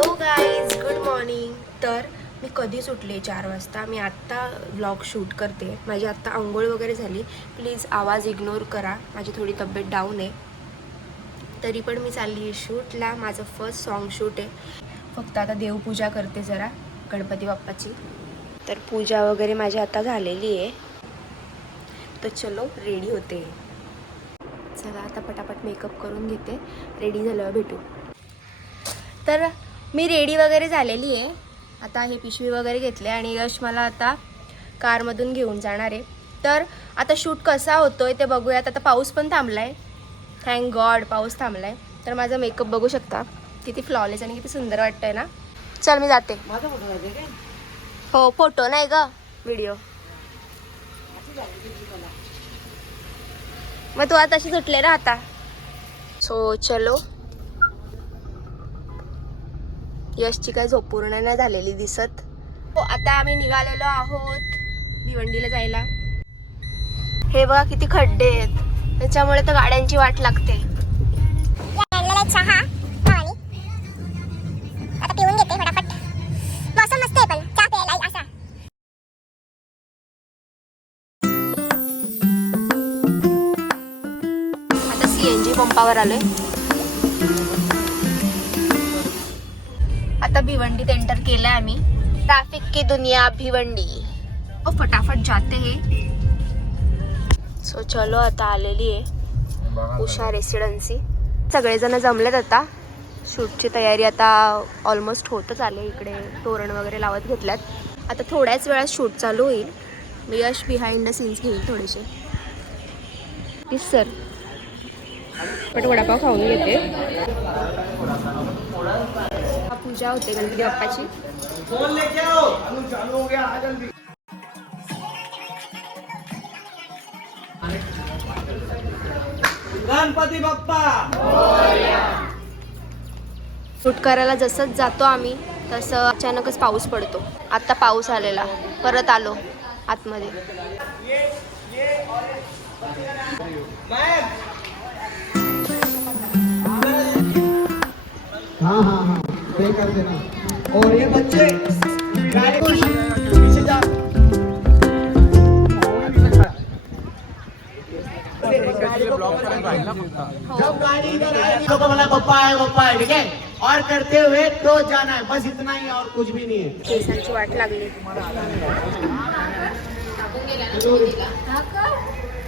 Hello guys, good morning. तर मी कधीच उठले 4 वाजता. मी आत्ता व्लॉग शूट करते. माझी आत्ता आंघोळ वगैरे झाली. प्लीज आवाज इग्नोर करा, माझी थोडी तब्येत डाऊन आहे. तरी पण मी चालली आहे शूटला. माझं फर्स्ट सॉन्ग शूट आहे. फक्त आता देवपूजा करते जरा गणपती बाप्पाची. तर पूजा वगैरे माझी आता झालेली आहे. तर चलो रेडी होते. चला आता पटापट मेकअप करून घेते. रेडी झाल्यावर भेटू. तर मी रेडी वगैरे झालेली आहे. आता हे पिशवी वगैरे घेतले आणि यश मला आता कारमधून घेऊन जाणार आहे. तर आता शूट कसा होतो आहे ते बघूयात. आता पाऊस पण थांबला आहे, थँक गॉड पाऊस थांबला आहे. तर माझा मेकअप बघू शकता किती फ्लॉलेस आणि किती सुंदर वाटतं आहे ना. चल मी जाते. हो, फोटो नाही ग, व्हिडिओ. मग तू आता अशी सुटले ना आता. सो चलो. यशची काय झोप पूर्ण नाही झालेली दिसत. हो, आता आम्ही निघालेलो आहोत भिवंडीला जायला. हे बघा किती खड्डे आहेत, त्याच्यामुळे तर गाड्यांची वाट लागते. चहा आता पिऊन घेते फटाफट. मौसम मस्त आहे पण चहा प्यायला असा. आता CNG पंपावर आलोय. आता भिवंडीत एंटर केलंय आम्ही. ट्रॅफिक की दुनिया भिवंडी. ओ फटाफट जाते हैं. सो चलो आता आलेली आहे उषा रेसिडेन्सी. सगळेजण जमलेत. आता शूटची तयारी आता ऑलमोस्ट होतच आले. इकडे तोरण वगैरे लावत घेतल्यात. आता थोड्याच वेळात शूट चालू होईल. मी यश बिहाइंड द सीन्स घेईल थोडेसे. Please sir. पण वडापाव खाऊन घेते. पूजा होते गणपती बाप्पाची. गणपती बाप्पा. शूट करायला जसंच जातो आम्ही तसं अचानकच पाऊस पडतो. आत्ता पाऊस आलेला, परत आलो आतमध्ये. हाँ हाँ हाँ पे कर देना. और ये बच्चे पीछे जा. जब गाड़ी इधर आए तो बोला पप्पा है ठीक है. और करते हुए तो जाना है, बस इतना ही और कुछ भी नहीं है. केसांची वाट लागली.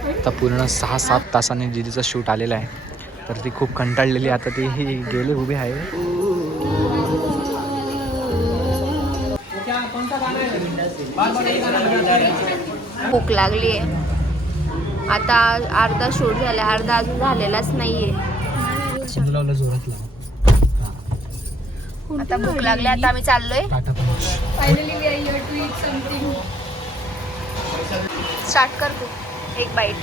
आता पूर्ण 6-7 तासांनी दीदीचा शूट आलेला आहे. तर ती खूप कंटाळलेली. आता ती गेली उभी आहे. भूक लागली आहे. आता अर्धा शूट झाला, अर्धा अजून झालेलाच नाहीये. आता भूक लागली. आता आम्ही चाललोय. स्टार्ट कर तू एक बाईट.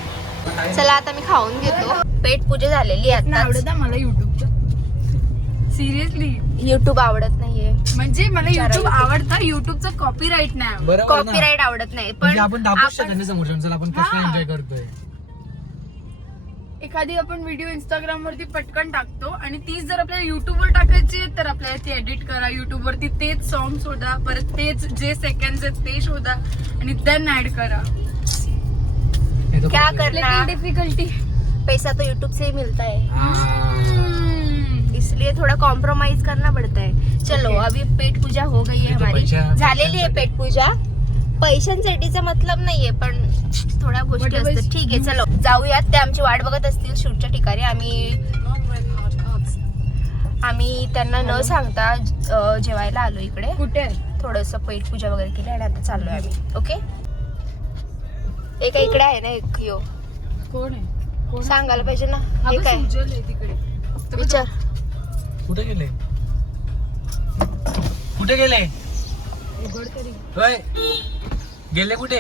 चला आता मी खाऊन घेतो. पेट पूजा झालेली आहे. आवडत मला युट्यूबचं. सिरियसली युट्यूब आवडत नाहीये. म्हणजे मला युट्यूब आवडतं. युट्यूबचं कॉपीराईट नाही. कॉपीराईट आवडत नाही. पण आपण दाखवू शकत नाही समोरच्याला आपण कसं एन्जॉय करतोय. एखादी आपण व्हिडिओ इंस्टाग्राम वरती पटकन टाकतो आणि तीच जर आपल्याला युट्यूब वर टाकायची तर आपल्याला ती एडिट करा. युट्यूब वरती तेच सॉन्ग शोधा, परत तेच जे सेकंड आहेत ते शोधा आणि देन ऍड करा. क्या करना, डिफिकल्टी. पैसा तो यूट्यूब से ही मिलता है, इसलिए थोड़ा कॉम्प्रोमाइज करना पड़ता है. चलो अभी पेट पूजा हो गई है हमारी. झालेली आहे पेट पूजा. पैशांसाठीचा मतलब नाहीये पण थोड्या गोष्टी असतात. ठीक आहे चलो जाऊयात. ते आमची वाट बघत असतील शूटच्या ठिकाणी. आम्ही त्यांना न सांगता जेवायला आलो इकडे. कुठे थोडंसं पेट पूजा वगैरे केली आणि आता चाललोय आम्ही. ओके. एक इकडे आहे ना, एक यो कोण आहे सांगायला पाहिजे ना. हे काय उज्ज्वल आहे तिकडे. विचार. कुठे गेले कुठे गेले उघड तरी. होय गेले कुठे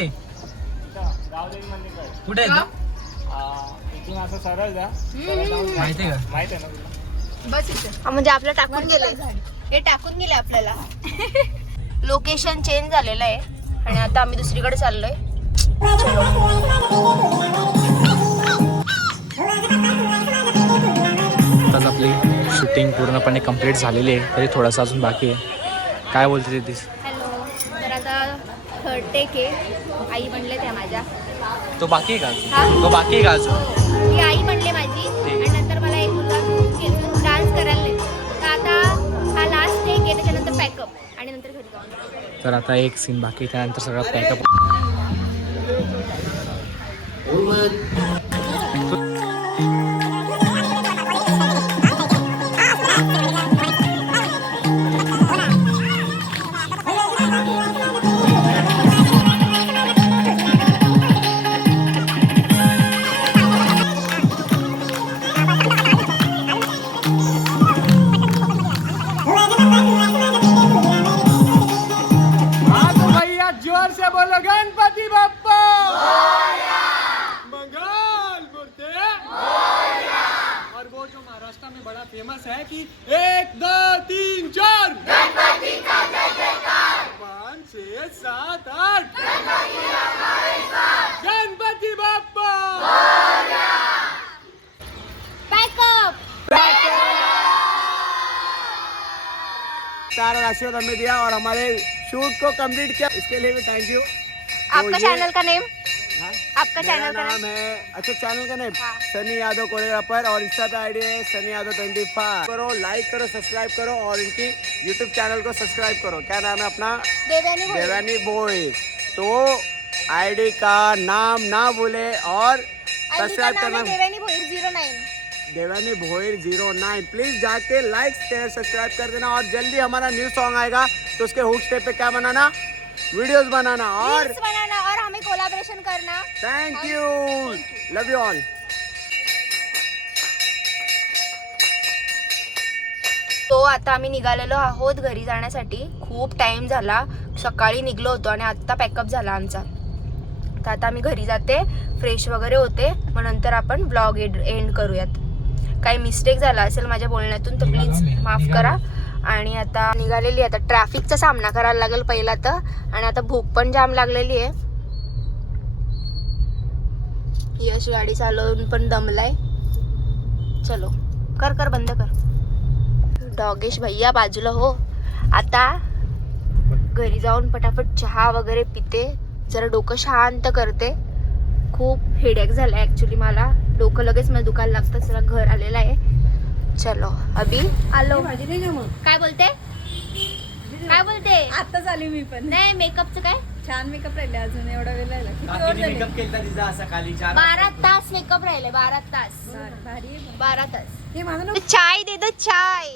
कुठे इथून असं सरळ जा. माहितीये का. माहित आहे ना. बस इथे. म्हणजे आपल्याला टाकून गेले. हे टाकून गेले आपल्याला. लोकेशन चेंज झालेलं आहे आणि आता आम्ही दुसरीकडे चाललोय. आताच आपली शूटिंग पूर्णपणे कंप्लीट झालेली आहे, तरी थोडंसं अजून बाकी आहे. काय बोलते दिदीस? हॅलो. तर आता थर्ड टेक आहे. आई म्हणले त्या माझ्या. तो बाकी आहे का हा? अजून? तो बाकी आहे का अजून? ती आई म्हणले माझी. आणि नंतर मला एक मुलगा घेऊन डान्स करायला नाही. तर आता हा लास्ट टेक आहे, त्याच्यानंतर पॅकअप आणि नंतर घरी जाऊन. तर आता एक सीन बाकी आहे, त्यानंतर सगळं पॅकअप. जोर से बोलो गणपति बप्पा मंगल मूर्ति। और वो जो महाराष्ट्र में बड़ा फेमस है कि 1 2 3 4 गणपति का जय जयकार, 5 6 7 8 गणपति बप्पा। पॅकअप. सारा आशीर्वाद हमें दिया और हमारे शूट को कंप्लीट किया, इसके लिए भी थैंक यू। आपका चॅनल का नेम? हाँ? आपका मेरा चॅनल का नाम नेम? है, अच्छा चैनल का नेम हाँ। सनी यादव कोरियोग्राफर, और इंस्टा पे आईडी है सनी यादव 25। करो, लाइक करो, सब्सक्राइब करो, और इनकी यूट्यूब चैनल को सब्सक्राइब करो। क्या नाम है अपना? देवयानी भोईर. देवानी बॉयज। तो आईडी का नाम ना भूले और ID का सब्सक्राइब नाम है करना। देवयानी भोईर 09. देवानी भोईर 09। प्लीज जाके लाइक शेयर सब्सक्राइब कर देना। और जल्दी हमारा न्यू सॉन्ग आएगा, तो उसके हुक स्टेप पे क्या बनाना, वीडियोस बनाना और रील्स बनाना और हमें कोलैबोरेशन करना. Thank you, love you all. तो आता आम्ही निघालेलो आहोत घरी जाण्यासाठी. खूप टाइम झाला, सकाळी निघलो होतो आणि आत्ता पॅकअप झाला आमचा. तर आता आम्ही घरी जाते, फ्रेश वगैरे होते, मग नंतर आपण ब्लॉग एंड करूयात. काही मिस्टेक झाला असेल माझ्या बोलण्यातून तर प्लीज माफ करा. आणि आता निघालेली, आता ट्रॅफिकचा सामना करायला लागेल पहिला तर, आणि आता भूक पण जाम लागलेली आहे. यश गाडी चालवून पण दमलाय. चलो कर बंद कर. डॉगेश भैया बाजूला हो. आता घरी जाऊन पटापट चहा वगैरे पिते, जरा डोकं शांत करते. खूप हेडेक झालाय ऍक्च्युली मला, डोकं लगेच मला दुखायला लागतं. चला घर आलेलं आहे. चलो अभी आलो. काय बोलते? काय बोलते? आताच आली मी पण. नाही मेकअपचं काय? छान मेकअप राहिले, अजून एवढा वेळ राहिला. 12 तास मेकअप राहिले. 12 तास. भारी 12 तास. हे माझं चाय दे दो, चाय.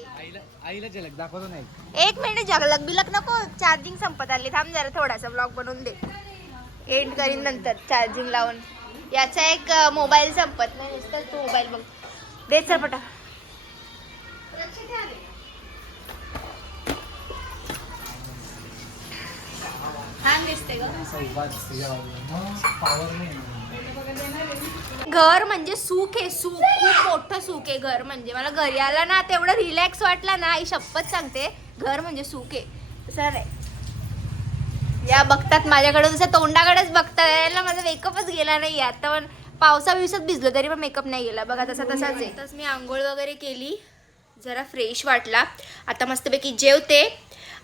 आईला झलक दाखवतो नाही. 1 मिनिट, जगलक बिलक नको. चार्जिंग संपत आली. थांब जरा, थोडासा ब्लॉग बनवून दे. एंड करीन नंतर चार्जिंग लावून. याचा एक मोबाईल संपत नाही, नुसतं तू मोबाईल बघ. दे चल पटा. छान दिसते ग. घर म्हणजे सुख आहे, सुख. खूप मोठं सुख आहे घर म्हणजे. मला घरी आला ना तेवढं रिलॅक्स वाटला ना, आई शपथ सांगते. घर म्हणजे सुख आहे. तसं नाही. या बघतात माझ्याकडे, जसं तोंडाकडेच बघतात. यायला माझा मेकअपच गेला नाही आता. पण पावसाविवसात भिजलो तरी पण मेकअप नाही गेला बघा, तसाच आहे. तसं मी आंघोळ वगैरे केली, जरा फ्रेश वाटला. आता मस्तपैकी जेवते.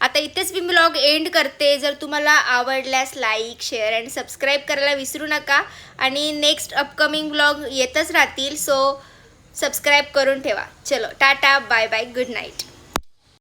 आता इथेच मी ब्लॉग एंड करते. जर तुम्हाला आवडल्यास लाईक शेअर अँड सबस्क्राईब करायला विसरू नका. आणि नेक्स्ट अपकमिंग ब्लॉग येतच राहतील, सो सबस्क्राईब करून ठेवा. चलो टाटा, बाय बाय, गुड नाईट.